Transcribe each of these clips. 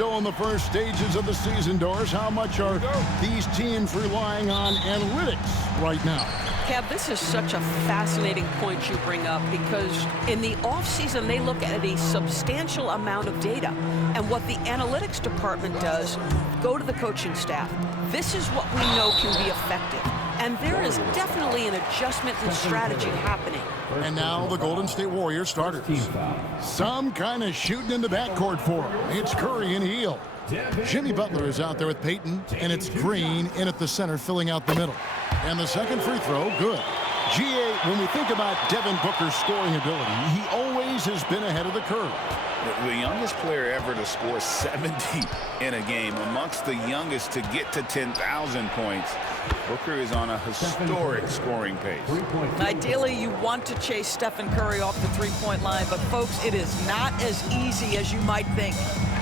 still in the first stages of the season, Doris. How much are these teams relying on analytics right now? Kev, this is such a fascinating point you bring up because in the offseason, they look at a substantial amount of data. And what the analytics department does, go to the coaching staff. This is what we know can be effective. And there is definitely an adjustment in strategy happening. And now the Golden State Warriors starters. Some kind of shooting in the backcourt for him. It's Curry and Hield. Jimmy Butler is out there with Payton, and it's Green in at the center, filling out the middle. And the second free throw, good. GA, when we think about Devin Booker's scoring ability, he always has been ahead of the curve. The youngest player ever to score 70 in a game, amongst the youngest to get to 10,000 points. Booker is on a historic scoring pace. Ideally, you want to chase Stephen Curry off the three-point line, but folks, it is not as easy as you might think.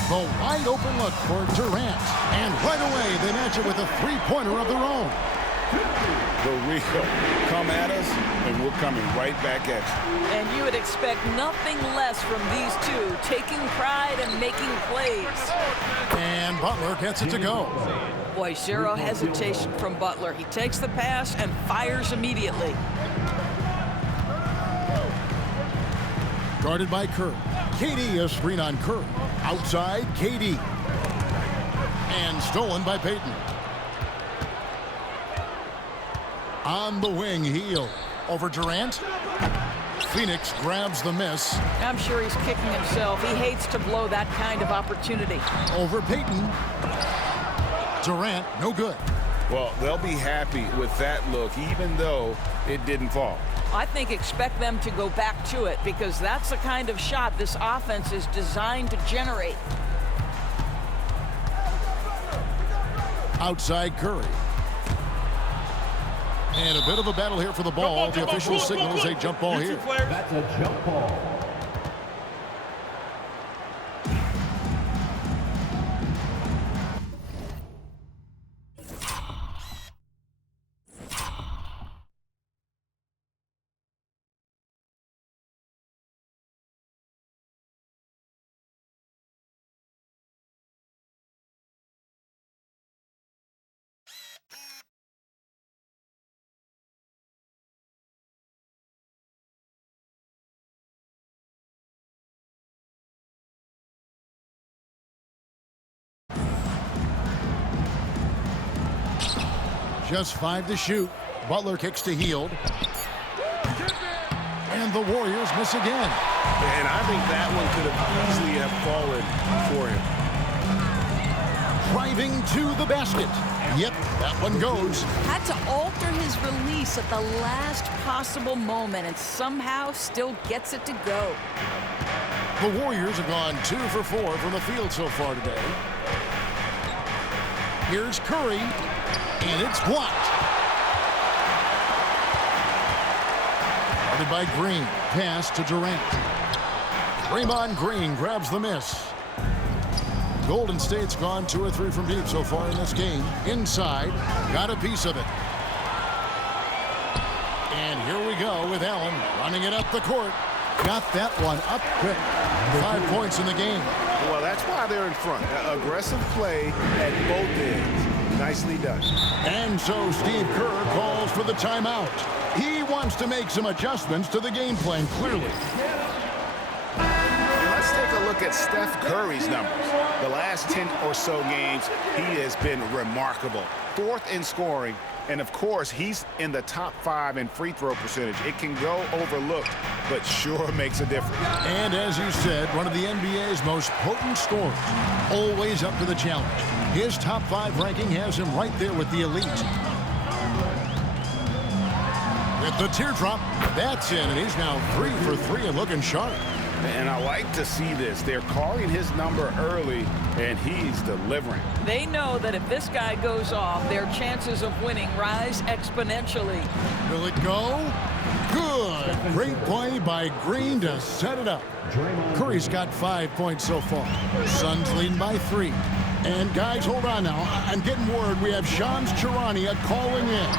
The wide open look for Durant. And right away, they match it with a three-pointer of their own. The Rio, come at us, and we're coming right back at you. And you would expect nothing less from these two, taking pride and making plays. And Butler gets it to go. Boy, zero hesitation from Butler. He takes the pass and fires immediately. Guarded by Curry. KD a screen on Curry. Outside, KD. And stolen by Payton. On the wing, Hield. Over Durant. Phoenix grabs the miss. I'm sure he's kicking himself. He hates to blow that kind of opportunity. Over Payton. Durant, no good. Well, they'll be happy with that look, even though it didn't fall. I think expect them to go back to it because that's the kind of shot this offense is designed to generate. Outside Curry. And a bit of a battle here for the ball. The official signals a jump ball here. That's a jump ball. Just 5 to shoot. Butler kicks to Hield. And the Warriors miss again. And I think that one could have easily have fallen for him. Driving to the basket. Yep, that one goes. Had to alter his release at the last possible moment and somehow still gets it to go. The Warriors have gone 2 for 4 from the field so far today. Here's Curry. And it's blocked. Guarded by Green. Pass to Durant. Draymond Green grabs the miss. Golden State's gone 2 or 3 from deep so far in this game. Inside. Got a piece of it. And here we go with Allen running it up the court. Got that one up quick. 5 points in the game. Well, that's why they're in front. Aggressive play at both ends. Nicely done. And so Steve Kerr calls for the timeout. He wants to make some adjustments to the game plan, clearly. Let's take a look at Steph Curry's numbers. The last 10 or so games, he has been remarkable. 4th in scoring, and of course, he's in the top 5 in free throw percentage. It can go overlooked, but sure makes a difference. And as you said, one of the NBA's most potent scorers, always up to the challenge. His top 5 ranking has him right there with the elite. With the teardrop, that's in, and he's now 3 for 3 and looking sharp. And I like to see this. They're calling his number early, and he's delivering. They know that if this guy goes off, their chances of winning rise exponentially. Will it go? Good. Great play by Green to set it up. Curry's got 5 points so far. Suns leading by 3. And guys, hold on now. I'm getting word we have Shams Charania calling in.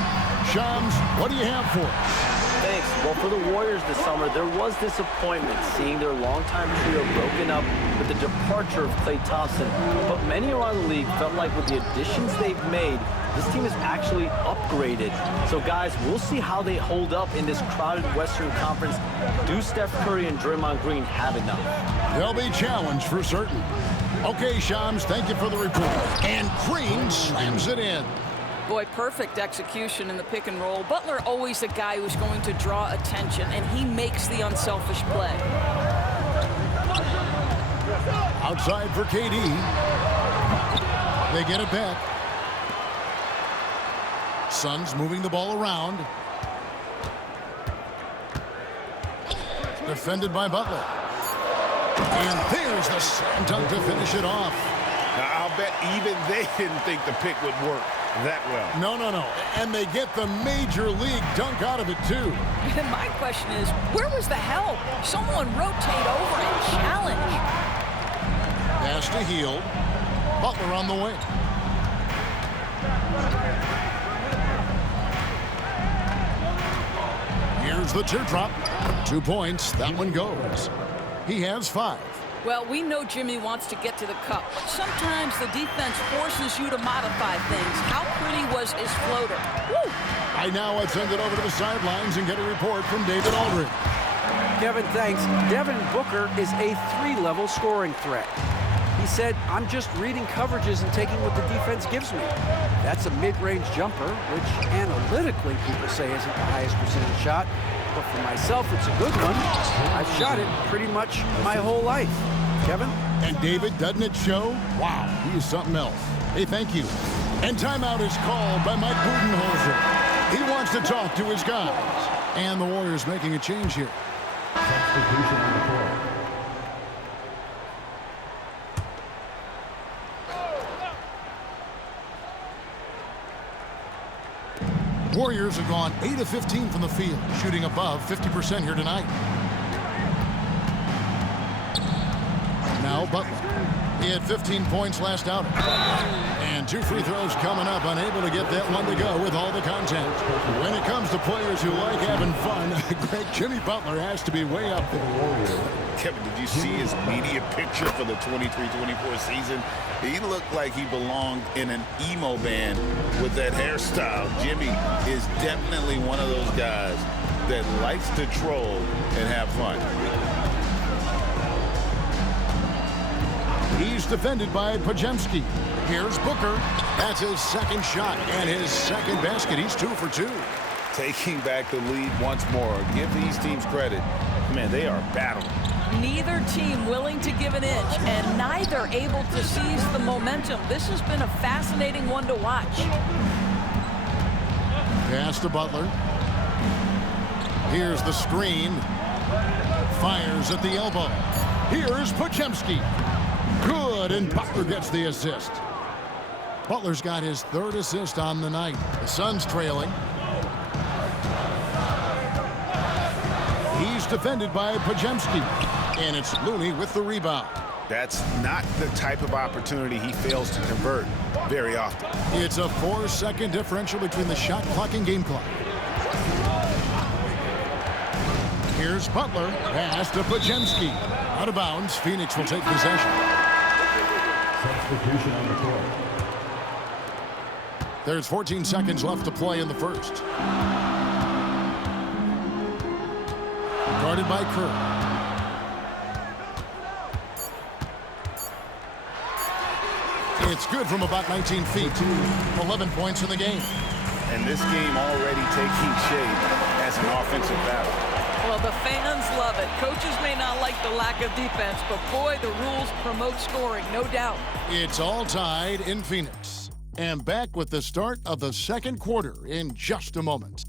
Shams, what do you have for us? Hey, Thanks. Well, for the Warriors this summer, there was disappointment seeing their longtime trio broken up with the departure of Klay Thompson. But many around the league felt like with the additions they've made, this team is actually upgraded. So, guys, we'll see how they hold up in this crowded Western Conference. Do Steph Curry and Draymond Green have enough? They'll be challenged for certain. Okay, Shams, thank you for the report. And Green slams it in. Boy, perfect execution in the pick and roll. Butler always the guy who's going to draw attention, and he makes the unselfish play. Outside for KD. They get it back. Suns moving the ball around. Defended by Butler. And there's the slam dunk to finish it off. Now, I'll bet even they didn't think the pick would work that well. No. And they get the major league dunk out of it, too. And my question is, where was the help? Someone rotate over and challenge. Pass to Hield. Butler on the wing. Here's the teardrop. 2 points. That one goes. He has 5. Well, we know Jimmy wants to get to the cup. Sometimes the defense forces you to modify things. How pretty was his floater? Woo! Let's send it over to the sidelines and get a report from David Aldridge. Kevin, thanks. Devin Booker is a 3-level scoring threat. He said, I'm just reading coverages and taking what the defense gives me. That's a mid-range jumper, which analytically people say isn't the highest percentage shot. But for myself, it's a good one. I've shot it pretty much my whole life. Kevin? And David, doesn't it show? Wow, he is something else. Hey, thank you. And timeout is called by Mike Budenholzer. He wants to talk to his guys. And the Warriors making a change here. Substitution on the court. Warriors have gone 8 of 15 from the field, shooting above 50% here tonight. Now Butler. He had 15 points last outing. And 2 free throws coming up, unable to get that one to go with all the content. When it comes to players who like having fun, great Jimmy Butler has to be way up there. Kevin, did you see his media picture for the 23-24 season? He looked like he belonged in an emo band with that hairstyle. Jimmy is definitely one of those guys that likes to troll and have fun. He's defended by Podziemski. Here's Booker. That's his second shot and his second basket. He's 2 for 2. Taking back the lead once more. Give these teams credit. Man, they are battling. Neither team willing to give an inch, and neither able to seize the momentum. This has been a fascinating one to watch. Pass to Butler. Here's the screen. Fires at the elbow. Here's Podziemski. Good, and Butler gets the assist. Butler's got his 3rd assist on the night. The Suns trailing. He's defended by Podziemski. And it's Looney with the rebound. That's not the type of opportunity he fails to convert very often. It's a 4-second differential between the shot clock and game clock. Here's Butler. Pass to Podziemski. Out of bounds. Phoenix will take possession. Substitution on the court. There's 14 seconds left to play in the first. Guarded by Kerr. It's good from about 19 feet. 11 points in the game. And this game already taking shape as an offensive battle. Well, the fans love it. Coaches may not like the lack of defense, but boy, the rules promote scoring, no doubt. It's all tied in Phoenix. And back with the start of the second quarter in just a moment.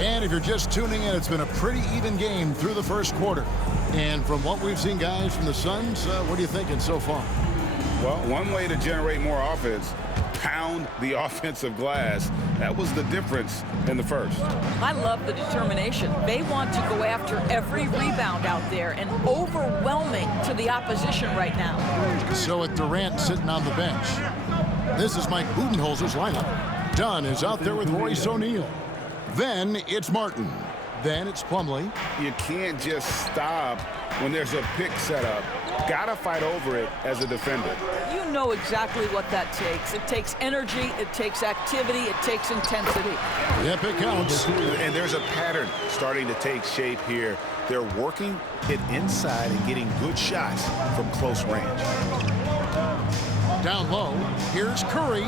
And if you're just tuning in, it's been a pretty even game through the first quarter. And from what we've seen, guys, from the Suns, what are you thinking so far? Well, one way to generate more offense, pound the offensive glass. That was the difference in the first. I love the determination. They want to go after every rebound out there, and overwhelming to the opposition right now. So with Durant sitting on the bench, This is Mike Budenholzer's lineup. Dunn is out there with Royce O'Neal. Then it's Martin. Then it's Plumlee. You can't just stop when there's a pick set up. Gotta fight over it as a defender. You know exactly what that takes. It takes energy, it takes activity, it takes intensity. Yep, it counts. And there's a pattern starting to take shape here. They're working it inside and getting good shots from close range. Down low, here's Curry.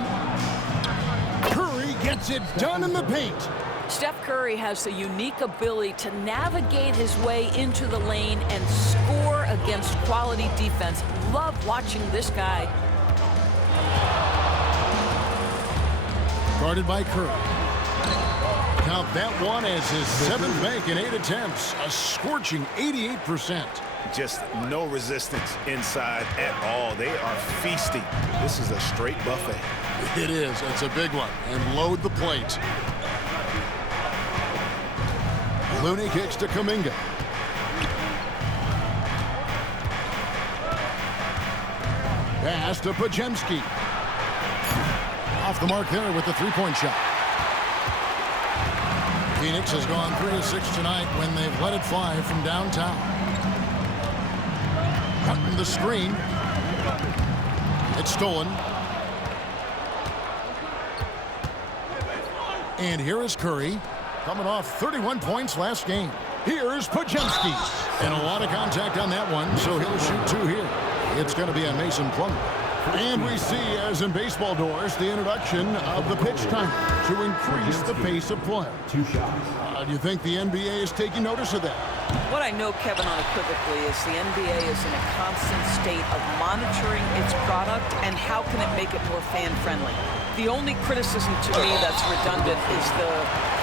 Curry gets it done in the paint. Steph Curry has the unique ability to navigate his way into the lane and score against quality defense. Love watching this guy. Guarded by Curry. Count that one as his 7th make in 8 attempts. A scorching 88%. Just no resistance inside at all. They are feasting. This is a straight buffet. It is. It's a big one. And load the plate. Looney kicks to Kuminga. Pass to Podziemski. Off the mark there with the three-point shot. Phoenix has gone 3 of 6 tonight when they've let it fly from downtown. Cutting the screen. It's stolen. And here is Curry. Coming off 31 points last game. Here's Podziemski. And a lot of contact on that one, so he'll shoot 2 here. It's going to be on Mason Plumlee. And we see, as in baseball doors, the introduction of the pitch timer to increase the pace of play. 2 shots. Do you think the NBA is taking notice of that? What I know, Kevin, unequivocally is the NBA is in a constant state of monitoring its product and how can it make it more fan-friendly. The only criticism to me that's redundant is the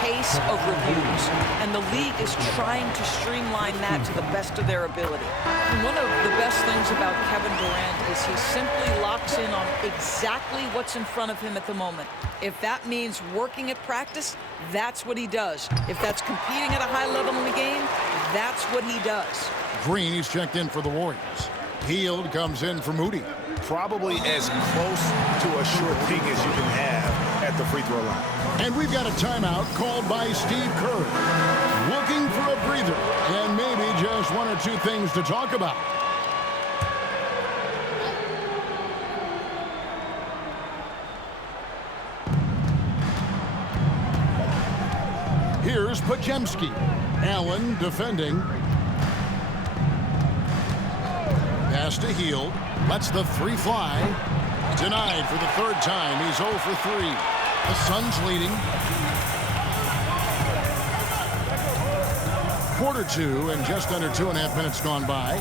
pace of reviews, and the league is trying to streamline that to the best of their ability. And one of the best things about Kevin Durant is he simply locks in on exactly what's in front of him at the moment. If that means working at practice, that's what he does. If that's competing at a high level in the game, that's what he does. Green, he's checked in for the Warriors. Hield comes in for Moody. Probably as close to a sure peak as you can have at the free throw line. And we've got a timeout called by Steve Kerr. Looking for a breather and maybe just 1 or 2 things to talk about. Here's Podziemski. Allen defending. Pass to Hield. Lets the 3 fly. Denied for the 3rd time. He's 0 for 3. The Suns leading. Quarter 2 and just under 2.5 minutes gone by.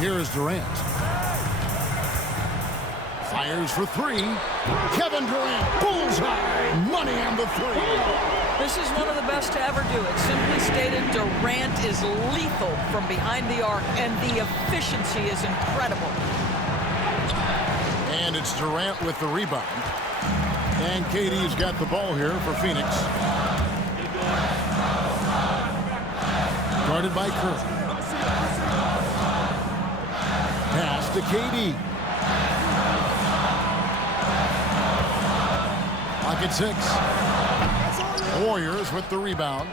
Here is Durant. Fires for 3. Kevin Durant, bullseye, money on the 3. This is one of the best to ever do it. Simply stated, Durant is lethal from behind the arc, and the efficiency is incredible. And it's Durant with the rebound. And KD's got the ball here for Phoenix. Guarded by Curry. Pass to KD. Pocket 6. Warriors with the rebound.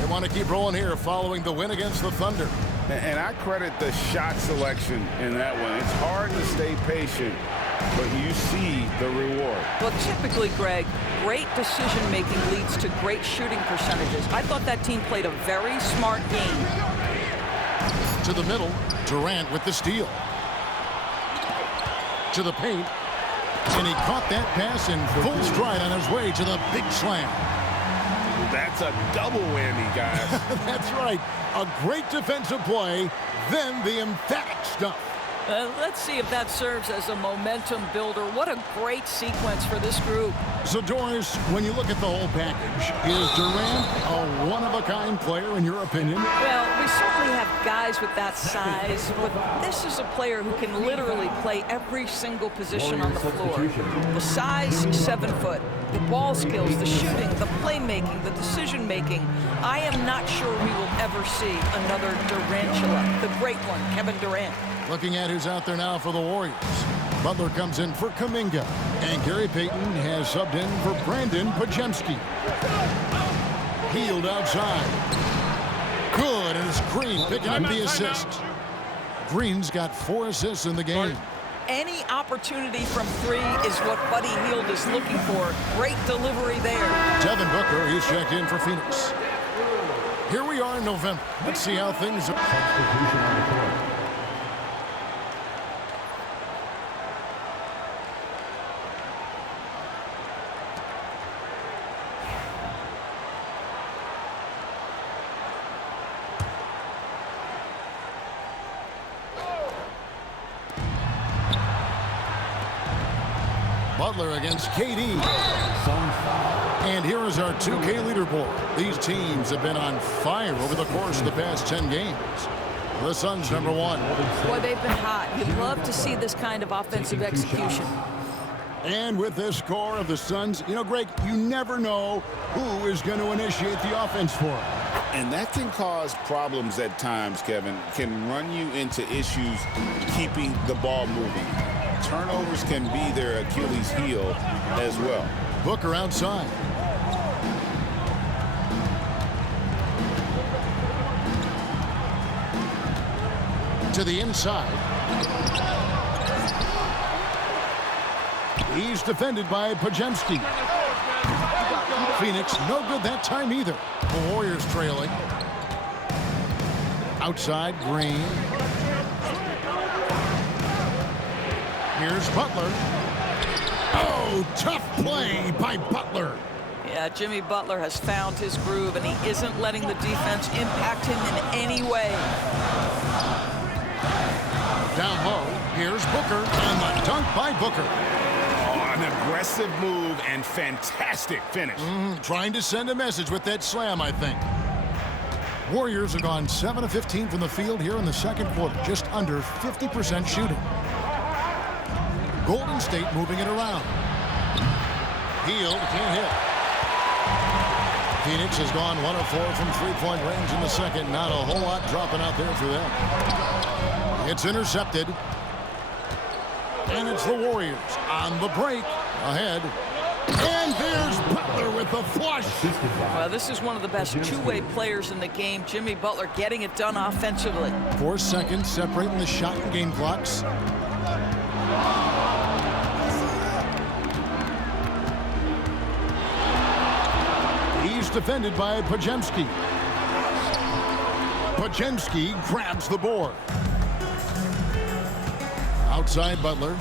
They want to keep rolling here following the win against the Thunder. And I credit the shot selection in that one. It's hard to stay patient, but you see the reward. Well, typically, Greg, great decision-making leads to great shooting percentages. I thought that team played a very smart game. To the middle, Durant with the steal. To the paint, and he caught that pass in full stride on his way to the big slam. That's a double whammy, guys. That's right. A great defensive play, then the emphatic stuff. Let's see if that serves as a momentum builder. What a great sequence for this group. So, Doris, when you look at the whole package, is Durant a one-of-a-kind player in your opinion? Well, we certainly have guys with that size, but this is a player who can literally play every single position on the floor. The size, 7 foot. The ball skills, the shooting, the playmaking, the decision-making. I am not sure we will ever see another Durantula, the great one, Kevin Durant. Looking at who's out there now for the Warriors. Butler comes in for Kuminga. And Gary Payton has subbed in for Brandon Podziemski. Hield outside. Good, and it's Green picking up the assist. Green's got 4 assists in the game. Any opportunity from 3 is what Buddy Hield is looking for. Great delivery there. Devin Booker, he's checked in for Phoenix. Here we are in November. Let's see how things are. Substitution on the court. Butler against KD. And here is our 2K leaderboard. These teams have been on fire over the course of the past 10 games. The Suns #1. Boy, they've been hot. You'd love to see this kind of offensive execution. And with this score of the Suns, you know, Greg, you never know who is going to initiate the offense for it. And that can cause problems at times, Kevin. Can run you into issues keeping the ball moving. Turnovers can be their Achilles heel as well. Booker outside. To the inside. He's defended by Podziemski. Phoenix, no good that time either. The Warriors trailing. Outside, Green. Here's Butler. Oh, tough play by Butler. Yeah, Jimmy Butler has found his groove, and he isn't letting the defense impact him in any way. Down low, here's Booker, and the dunk by Booker. Oh, an aggressive move and fantastic finish. Trying to send a message with that slam, I think. Warriors have gone 7 of 15 from the field here in the second quarter, just under 50% shooting. Golden State moving it around. Hield can't hit. Phoenix has gone 1 of 4 from three-point range in the second. Not a whole lot dropping out there for them. It's intercepted. And it's the Warriors on the break. Ahead. And there's Butler with the flush. Well, this is one of the best two-way players in the game. Jimmy Butler getting it done offensively. 4 seconds separating the shot and game clocks. He's defended by Podziemski. Podziemski grabs the board. Outside Butler.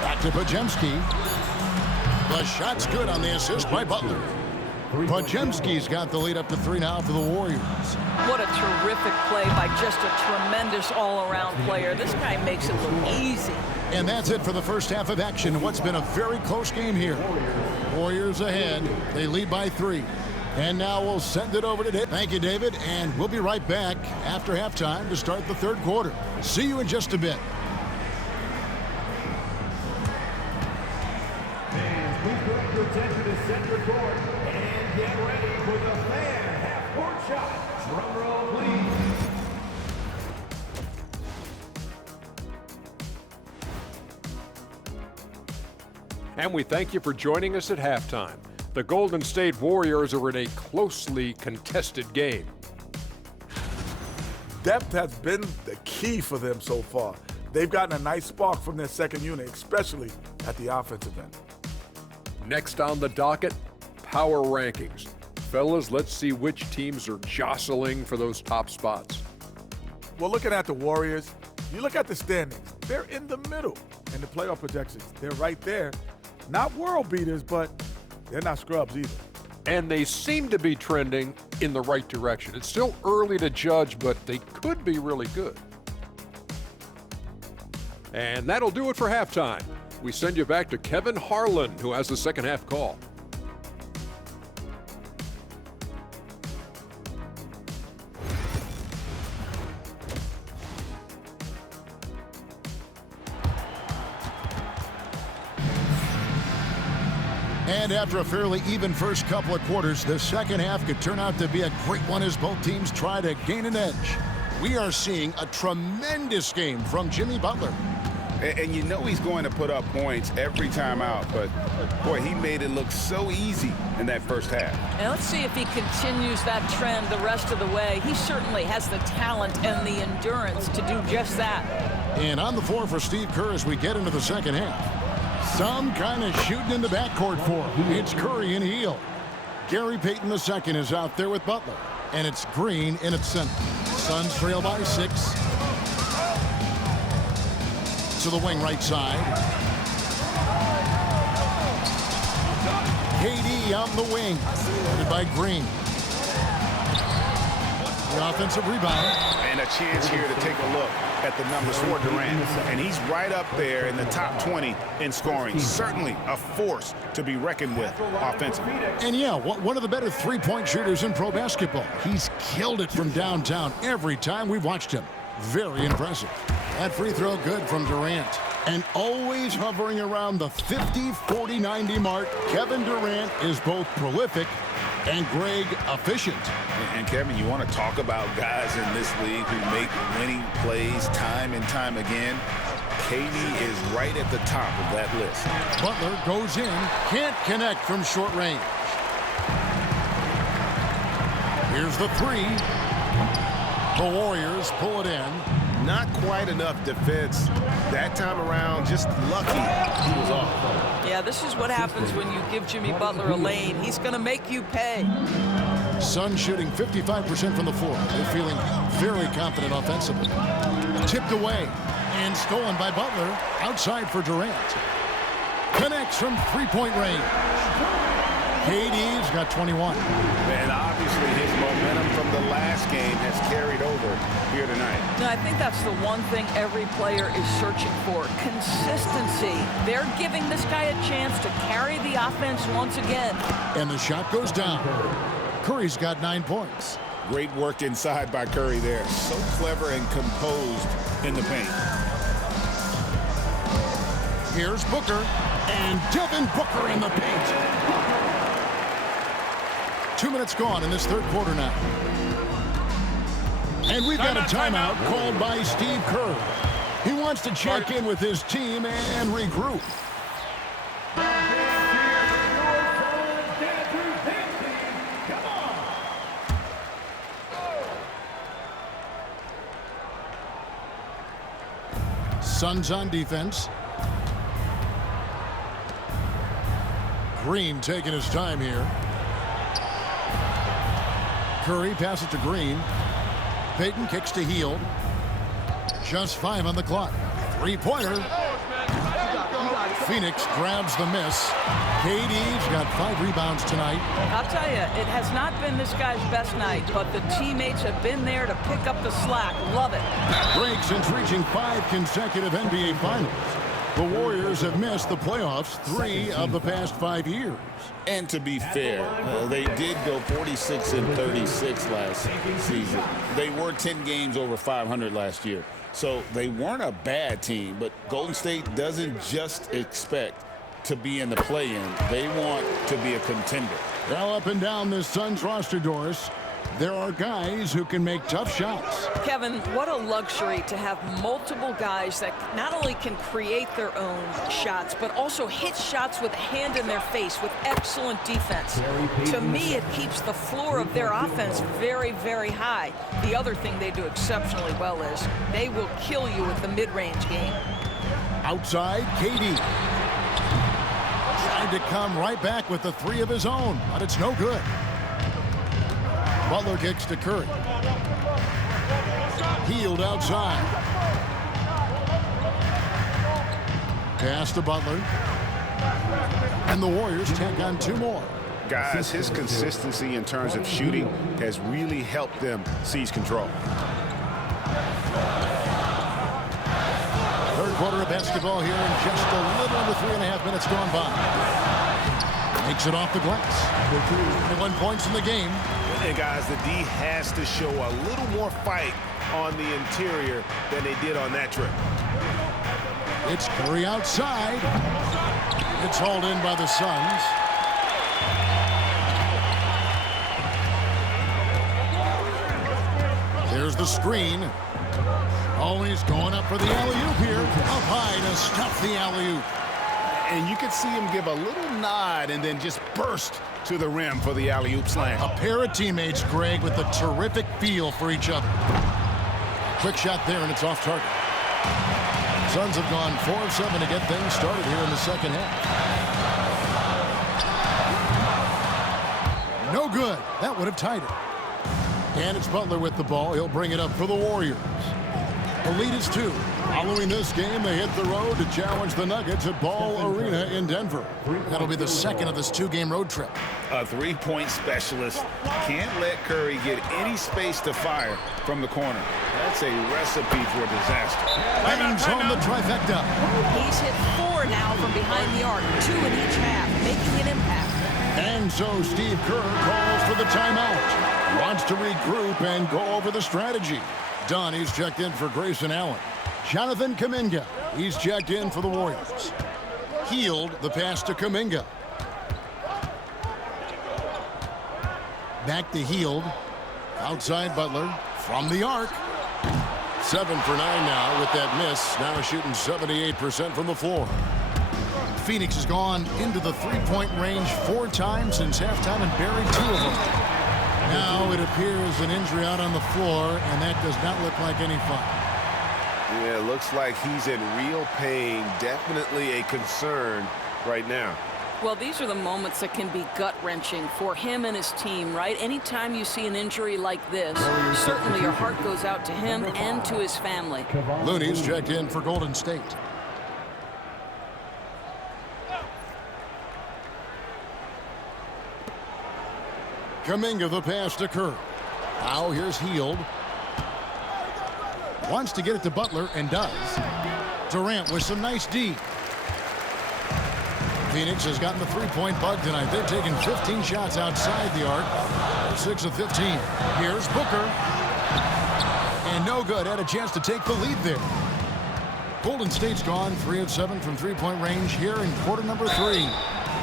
Back to Podziemski. The shot's good on the assist by Butler. Podziemski's got the lead up to 3 now for the Warriors. What a terrific play by just a tremendous all-around player. This guy makes it look easy. And that's it for the first half of action. What's been a very close game here. Warriors ahead. They lead by 3. And now we'll send it over to David. Thank you, David. And we'll be right back after halftime to start the third quarter. See you in just a bit. Fans, please direct your attention to center court and get ready for the fan half-court shot. Drum roll, please. And we thank you for joining us at halftime. The Golden State Warriors are in a closely contested game. Depth has been the key for them so far. They've gotten a nice spark from their second unit, especially at the offensive end. Next on the docket, power rankings. Fellas, let's see which teams are jostling for those top spots. Well, looking at the Warriors, you look at the standings, they're in the middle in the playoff projections. They're right there. Not world beaters, but they're not scrubs either. And they seem to be trending in the right direction. It's still early to judge, but they could be really good. And that'll do it for halftime. We send you back to Kevin Harlan, who has the second half call. And after a fairly even first couple of quarters, the second half could turn out to be a great one as both teams try to gain an edge. We are seeing a tremendous game from Jimmy Butler. And you know he's going to put up points every time out, but boy, he made it look so easy in that first half. And let's see if he continues that trend the rest of the way. He certainly has the talent and the endurance to do just that. And on the floor for Steve Kerr as we get into the second half. Some kind of shooting in the backcourt for him. It's Curry and Hield. Gary Payton II is out there with Butler. And it's Green in its center. Suns trail by 6. To the wing right side. KD on the wing. Guarded by Green. The offensive rebound. And a chance here to take a look at the numbers for Durant. And he's right up there in the top 20 in scoring. Certainly a force to be reckoned with offensively. And yeah, one of the better three-point shooters in pro basketball. He's killed it from downtown every time we've watched him. Very impressive. That free throw good from Durant. And always hovering around the 50, 40, 90 mark, Kevin Durant is both prolific and Greg efficient. And Kevin, you want to talk about guys in this league who make winning plays time and time again? KD is right at the top of that list. Butler goes in, can't connect from short range. Here's the three. The Warriors pull it in. Not quite enough defense that time around. Just lucky he was off. Yeah, this is what happens when you give Jimmy Butler a lane. He's going to make you pay. Suns shooting 55% from the floor. They're feeling very confident offensively. Tipped away and stolen by Butler. Outside for Durant. Connects from three-point range. KD's got 21. And obviously his momentum from the last game has carried over here tonight. No, I think that's the one thing every player is searching for. Consistency. They're giving this guy a chance to carry the offense once again. And the shot goes down. Curry's got 9 points. Great work inside by Curry there. So clever and composed in the paint. Here's Booker. And Devin Booker in the paint. 2 minutes gone in this third quarter now. And we've got a timeout called by Steve Kerr. He wants to check in with his team and regroup. Suns on defense. Green taking his time here. Curry passes to Green. Payton kicks to Hield. Just 5 on the clock. Three-pointer. Phoenix grabs the miss. KD's got 5 rebounds tonight. I'll tell you, it has not been this guy's best night, but the teammates have been there to pick up the slack. Love it. Break since reaching 5 consecutive NBA Finals. The Warriors have missed the playoffs 3 of the past 5 years. And to be fair, they did go 46-36 last season. They were 10 games over 500 last year. So they weren't a bad team, but Golden State doesn't just expect to be in the play-in. They want to be a contender. Well, up and down this Suns roster, Doris, there are guys who can make tough shots. Kevin, what a luxury to have multiple guys that not only can create their own shots, but also hit shots with a hand in their face with excellent defense. To me, it keeps the floor of their offense very, very high. The other thing they do exceptionally well is they will kill you with the mid-range game. Outside, KD. Tried to come right back with the 3 of his own, but it's no good. Butler kicks to Curry. Hield outside. Pass to Butler. And the Warriors take on 2 more. Guys, his consistency in terms of shooting has really helped them seize control. Third quarter of basketball here in just a little under 3.5 minutes gone by. Makes it off the glass. 1 points in the game. And guys, the D has to show a little more fight on the interior than they did on that trip. It's Curry outside. It's hauled in by the Suns. There's the screen. Oh, he's going up for the alley-oop here. Up high to stuff the alley-oop. And you could see him give a little nod and then just burst to the rim for the alley-oop slam. A pair of teammates, Greg, with a terrific feel for each other. Quick shot there, and it's off target. Suns have gone 4 of 7 to get things started here in the second half. No good. That would have tied it. And it's Butler with the ball. He'll bring it up for the Warriors. The lead is 2. Following this game, they hit the road to challenge the Nuggets at Ball Arena in Denver. That'll be the second of this 2-game road trip. A three-point specialist can't let Curry get any space to fire from the corner. That's a recipe for disaster. Bangs on the trifecta. He's hit 4 now from behind the arc, 2 in each half, making an impact. And so Steve Kerr calls for the timeout. Wants to regroup and go over the strategy. Donnie's checked in for Grayson Allen. Jonathan Kuminga, he's checked in for the Warriors. Hield the pass to Kuminga. Back to Hield. Outside Butler from the arc. 7 for 9 now with that miss. Now shooting 78% from the floor. Phoenix has gone into the three-point range 4 times since halftime and buried 2 of them. Now it appears an injury out on the floor, and that does not look like any fun. Yeah, it looks like he's in real pain. Definitely a concern right now. Well, these are the moments that can be gut-wrenching for him and his team, right? Anytime you see an injury like this, certainly your heart goes out to him and to his family. Looney's checked in for Golden State. Kuminga the pass to Kerr. Now here's Hield. Wants to get it to Butler and does. Durant with some nice D. Phoenix has gotten the three-point bug tonight. They've taken 15 shots outside the arc. 6 of 15. Here's Booker. And no good. Had a chance to take the lead there. Golden State's gone 3 of 7 from three-point range here in quarter number 3.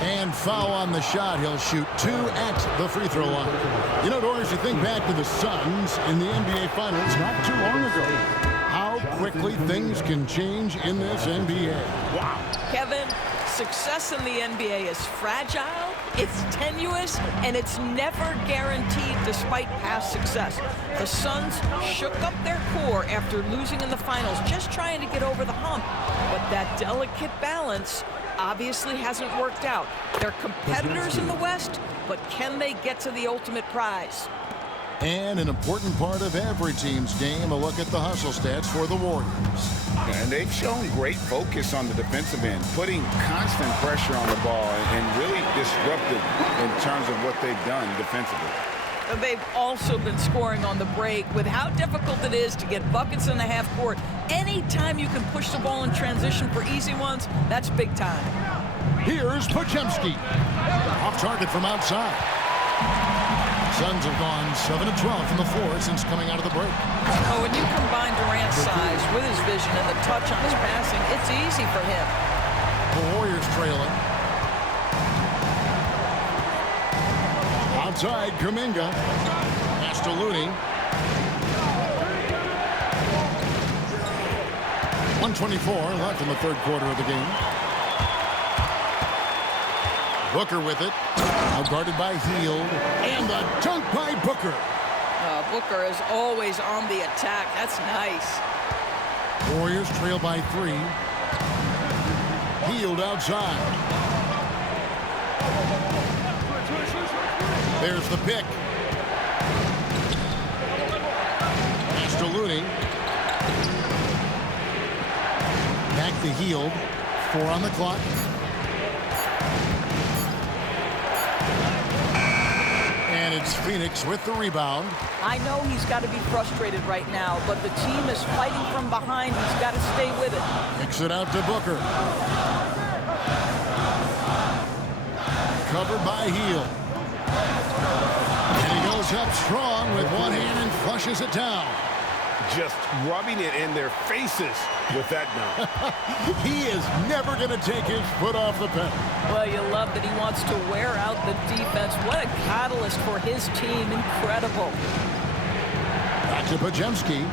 And foul on the shot. He'll shoot 2 at the free throw line. You know, Doris, you think back to the Suns in the NBA Finals not too long ago. How quickly things can change in this NBA. Wow. Kevin, success in the NBA is fragile, it's tenuous, and it's never guaranteed despite past success. The Suns shook up their core after losing in the finals, just trying to get over the hump. But that delicate balance obviously hasn't worked out. They're competitors in the West, but can they get to the ultimate prize? And an important part of every team's game, a look at the hustle stats for the Warriors. And they've shown great focus on the defensive end, putting constant pressure on the ball and really disruptive in terms of what they've done defensively. They've also been scoring on the break with how difficult it is to get buckets in the half court. Anytime you can push the ball in transition for easy ones, that's big time. Here's Podziemski. Off target from outside. Suns have gone 7 of 12 from the floor since coming out of the break. Oh, when you combine Durant's size with his vision and the touch on his passing, it's easy for him. The Warriors trailing. Outside, Kuminga. Pass to Looney. 1:24 left in the third quarter of the game. Booker with it. Now guarded by Hield. And the dunk by Booker. Booker is always on the attack. That's nice. Warriors trail by 3. Hield outside. There's the pick. Pass to Looney. Back to Hield. 4 on the clock. And it's Phoenix with the rebound. I know he's got to be frustrated right now, but the team is fighting from behind. He's got to stay with it. Kicks it out to Booker. Covered by Hield. And he goes up strong with one hand and flushes it down. Just rubbing it in their faces with that dunk. He is never going to take his foot off the pedal. Well, you love that he wants to wear out the defense. What a catalyst for his team. Incredible. Back to Podziemski.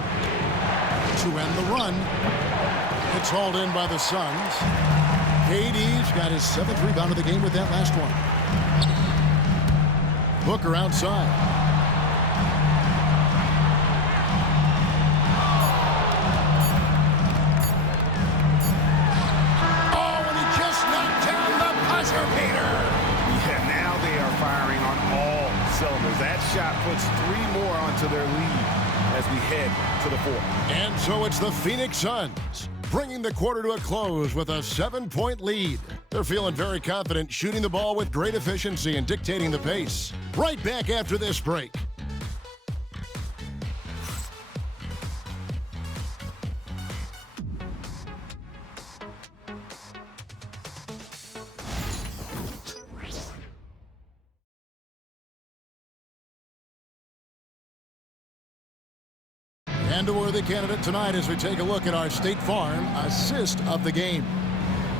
to end the run. It's hauled in by the Suns. KD's got his 7th rebound of the game with that last one. Booker outside. Oh, and he just knocked down the buzzer beater. Yeah, now they are firing on all cylinders. That shot puts 3 more onto their lead as we head to the 4th. And so it's the Phoenix Suns, bringing the quarter to a close with a 7-point lead. They're feeling very confident, shooting the ball with great efficiency and dictating the pace. Right back after this break. And a worthy candidate tonight as we take a look at our State Farm assist of the game.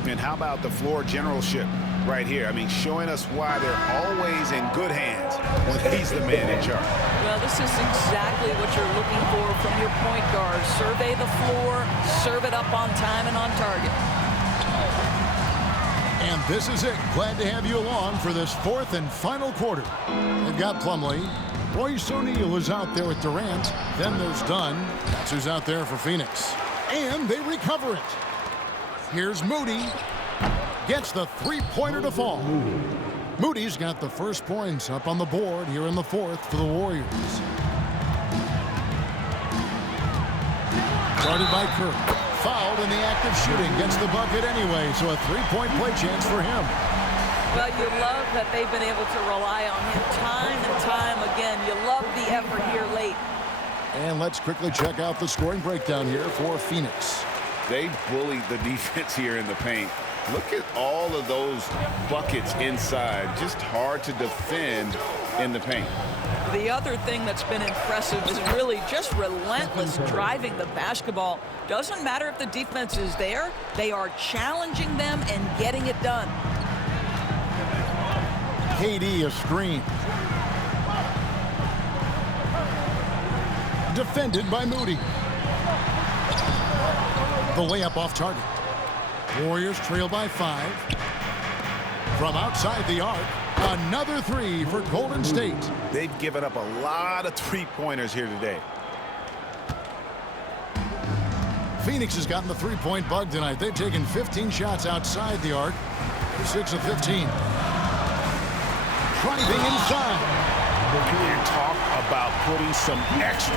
And how about the floor generalship right here? I mean, showing us why they're always in good hands when he's the man in charge. Well, this is exactly what you're looking for from your point guard. Survey the floor, serve it up on time and on target. And this is it. Glad to have you along for this 4th and final quarter. They've got Plumlee. Royce O'Neal is out there with Durant. Then there's Dunn. That's who's out there for Phoenix. And they recover it. Here's Moody. Gets the 3-pointer to fall. Moody's got the first points up on the board here in the 4th for the Warriors. Guarded by Kirk. Fouled in the act of shooting. Gets the bucket anyway, so a 3-point play chance for him. Well, you love that they've been able to rely on him time and time again. You love the effort here late. And let's quickly check out the scoring breakdown here for Phoenix. They bullied the defense here in the paint. Look at all of those buckets inside. Just hard to defend in the paint. The other thing that's been impressive is really just relentless driving the basketball. Doesn't matter if the defense is there. They are challenging them and getting it done. KD a screen. Defended by Moody. The layup off target. Warriors trail by 5. From outside the arc, another 3 for Golden State. They've given up a lot of 3-pointers here today. Phoenix has gotten the 3-point bug tonight. They've taken 15 shots outside the arc. 6 of 15. Driving inside. And talk about putting some extra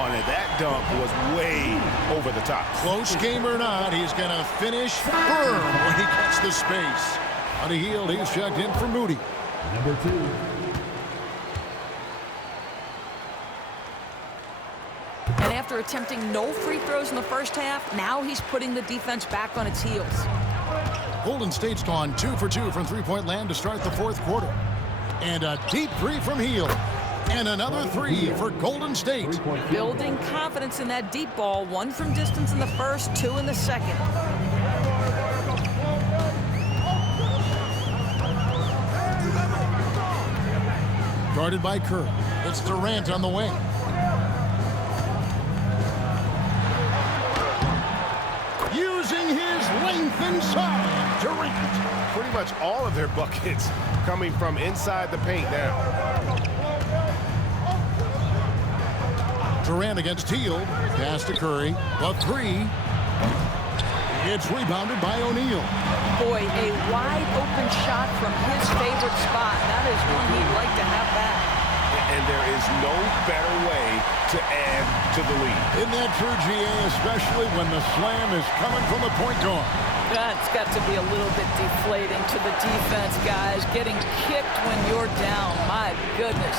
on it. That dunk was way over the top. Close game or not, he's going to finish firm when he gets the space. On a heel, he's checked in for Moody. Number 2. And after attempting no free throws in the first half, now he's putting the defense back on its heels. Golden State's gone 2 for 2 from 3-point land to start the 4th quarter. And a deep 3 from Hield. And another 3 for Golden State. Building confidence in that deep ball. 1 from distance in the first, 2 in the second. Guarded by Kerr. It's Durant on the wing. Using his length inside. Durant. Pretty much all of their buckets coming from inside the paint now. Durant against Hield. Pass to Curry. The 3. It's rebounded by O'Neal. Boy, a wide open shot from his favorite spot. That is one he'd like to have back. And there is no better way to add to the lead. Isn't that true, GA? Especially when the slam is coming from the point guard. That's got to be a little bit deflating to the defense, guys. Getting kicked when you're down. My goodness.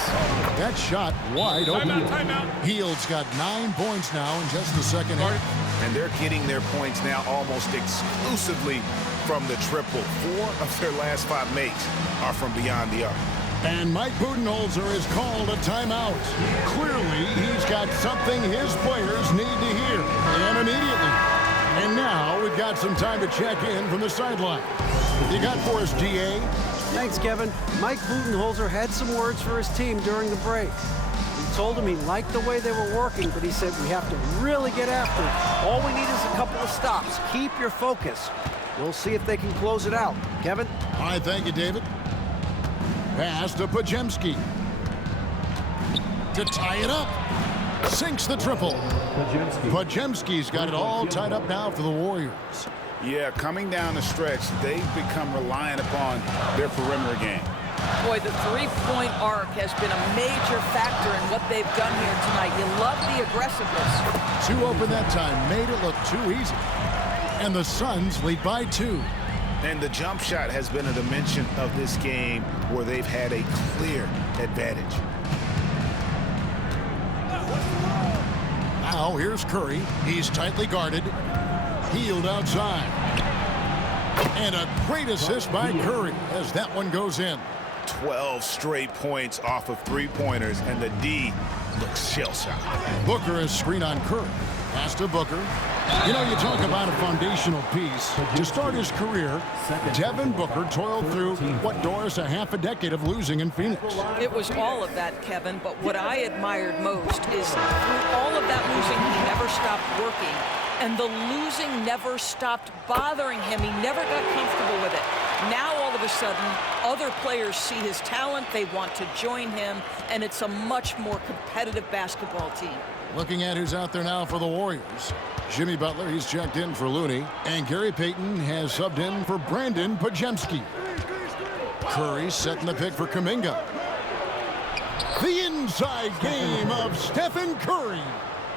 That shot wide open. Timeout. Hield's got 9 points now in just the second half. And they're getting their points now almost exclusively from the triple. 4 of their last 5 makes are from beyond the arc. And Mike Budenholzer has called a timeout. Clearly, he's got something his players need to hear, and immediately. And now we've got some time to check in from the sideline. You got for us, GA? Thanks, Kevin. Mike Budenholzer had some words for his team during the break. He told him he liked the way they were working, but he said we have to really get after it. All we need is a couple of stops. Keep your focus. We'll see if they can close it out. Kevin? All right, thank you, David. Pass to Podziemski. To tie it up. Sinks the triple. Podziemski's got it all tied up now for the Warriors. Yeah, coming down the stretch, they've become reliant upon their perimeter game. Boy, the three-point arc has been a major factor in what they've done here tonight. You love the aggressiveness. 2 open that time, made it look too easy. And the Suns lead by 2. And the jump shot has been a dimension of this game where they've had a clear advantage. Now here's Curry. He's tightly guarded. Healed outside. And a great assist by Curry as that one goes in. 12 straight points off of three-pointers, and the D looks shell-shocked. Booker is screen on Curry. Pass to Booker. You know, you talk about a foundational piece. To start his career, Devin Booker toiled through what, Doris, a half a decade of losing in Phoenix. It was all of that, Kevin, but what I admired most is through all of that losing, he never stopped working. And the losing never stopped bothering him. He never got comfortable with it. Now, all of a sudden, other players see his talent, they want to join him, and it's a much more competitive basketball team. Looking at who's out there now for the Warriors. Jimmy Butler, he's checked in for Looney. And Gary Payton has subbed in for Brandon Podziemski. Curry setting the pick for Kuminga. The inside game of Stephen Curry.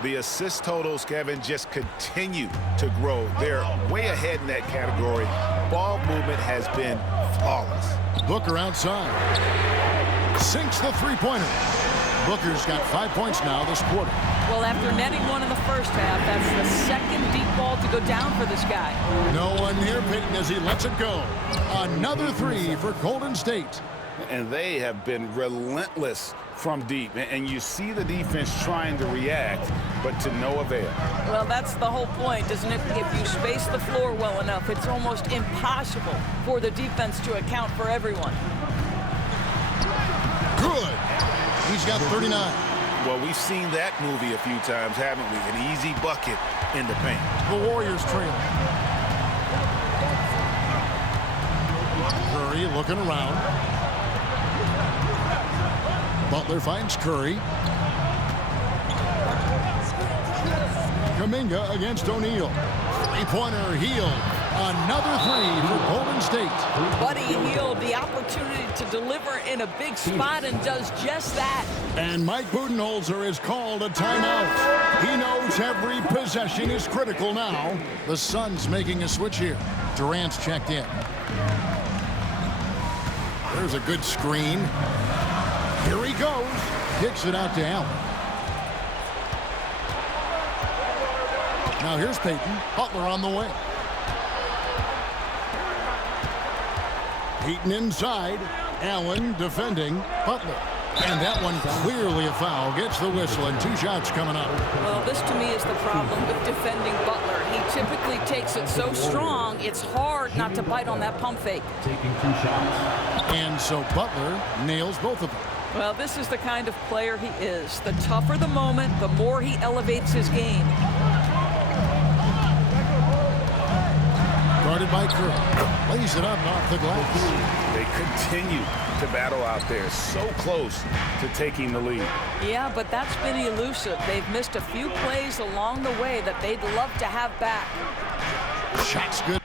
The assist totals, Kevin, just continue to grow. They're way ahead in that category. Ball movement has been flawless. Booker outside. Sinks the three-pointer. Booker's got 5 points now this quarter. Well, after netting one in the first half, that's the second deep ball to go down for this guy. No one near Payton as he lets it go. Another 3 for Golden State. And they have been relentless from deep. And you see the defense trying to react, but to no avail. Well, that's the whole point, isn't it? If you space the floor well enough, it's almost impossible for the defense to account for everyone. Good. He's got 39. Well, we've seen that movie a few times, haven't we? An easy bucket in the paint. The Warriors trail. Curry looking around. Butler finds Curry. Kuminga against O'Neal. Three-pointer Hield. Another 3 for Golden State. Buddy Hield, the opportunity to deliver in a big spot, and does just that. And Mike Budenholzer has called a timeout. He knows every possession is critical now. The Suns making a switch here. Durant's checked in. There's a good screen. Here he goes. Kicks it out to Allen. Now here's Payton. Butler on the way. Payton inside. Allen defending Butler. And that one clearly a foul. Gets the whistle, and 2 shots coming up. Well, this to me is the problem with defending Butler. He typically takes it so strong, it's hard not to bite on that pump fake. Taking 2 shots. And so Butler nails both of them. Well, this is the kind of player he is. The tougher the moment, the more he elevates his game. Guarded by Curry. Lays it up off the glass. They continue to battle out there, so close to taking the lead. Yeah, but that's been elusive. They've missed a few plays along the way that they'd love to have back. Shot's good.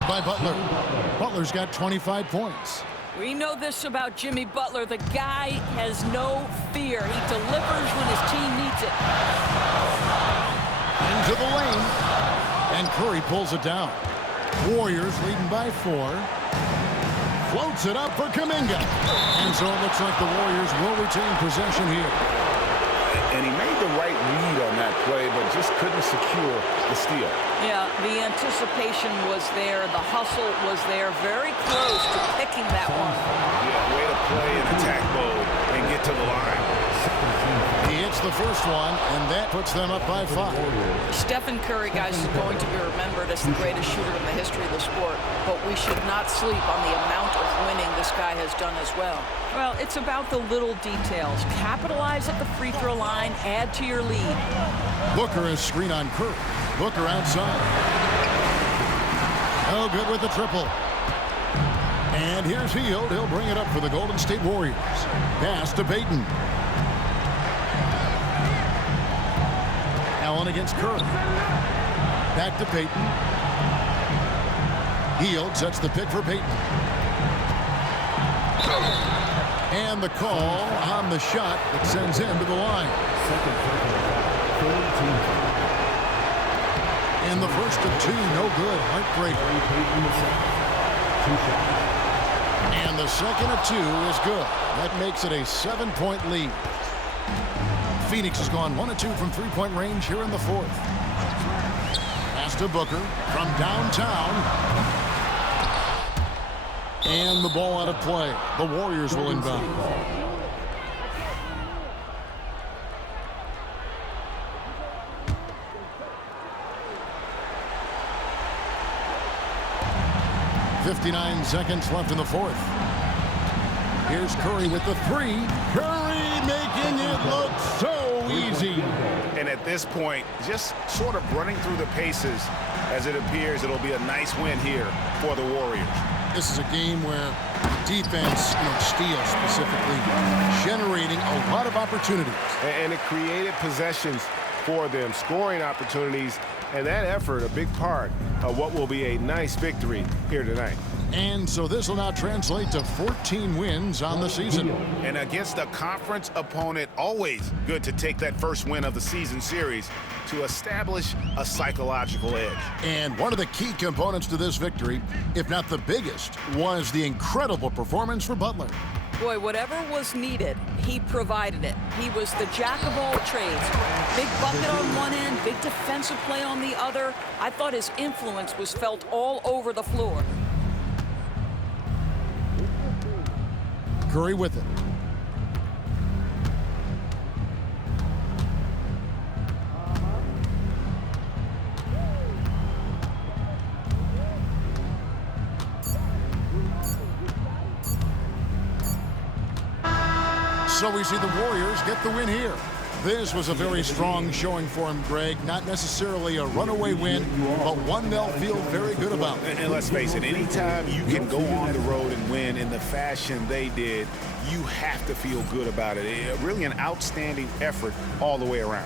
By Butler. Butler's got 25 points. We know this about Jimmy Butler. The guy has no fear. He delivers when his team needs it. Into the lane. And Curry pulls it down. Warriors leading by 4. Floats it up for Kuminga. And so it looks like the Warriors will retain possession here. And he made the right read on that play, but just couldn't secure the steal. Yeah, the anticipation was there. The hustle was there. Very close to picking that one. Yeah, way to play in attack mode and get to the line. He hits the first one, and that puts them up by 5. Stephen Curry, guys, is going to be remembered as the greatest shooter in the history of the sport, but we should not sleep on the amount of winning this guy has done as well. Well, it's about the little details. Capitalize at the free throw line, add to your lead. Booker is screen on Curry. Booker outside. No good with the triple. And here's Hield. He'll bring it up for the Golden State Warriors. Pass to Payton. Allen against Curry. Back to Payton. Hield sets the pick for Payton. And the call on the shot that sends him to the line. And the first of 2, no good. Heartbreaker. And the second of 2 is good. That makes it a 7-point lead. Phoenix has gone 1 of 2 from three-point range here in the 4th. Pass to Booker from downtown. And the ball out of play. The Warriors will inbound. .59 seconds left in the 4th. Here's Curry with the 3. Curry making it look so easy. And at this point, just sort of running through the paces as it appears it'll be a nice win here for the Warriors. This is a game where defense, steals specifically, generating a lot of opportunities. And it created possessions for them, scoring opportunities, and that effort a big part of what will be a nice victory here tonight. And so this will now translate to 14 wins on the season. And against a conference opponent, always good to take that first win of the season series to establish a psychological edge. And one of the key components to this victory, if not the biggest, was the incredible performance for Butler. Boy, whatever was needed, he provided it. He was the jack of all trades. Big bucket on one end, big defensive play on the other. I thought his influence was felt all over the floor. Curry with it. So we see the Warriors get the win here. This was a very strong showing for him, Greg. Not necessarily a runaway win, but one they'll feel very good about. And let's face it, anytime you can go on the road and win in the fashion they did, you have to feel good about it. Really an outstanding effort all the way around.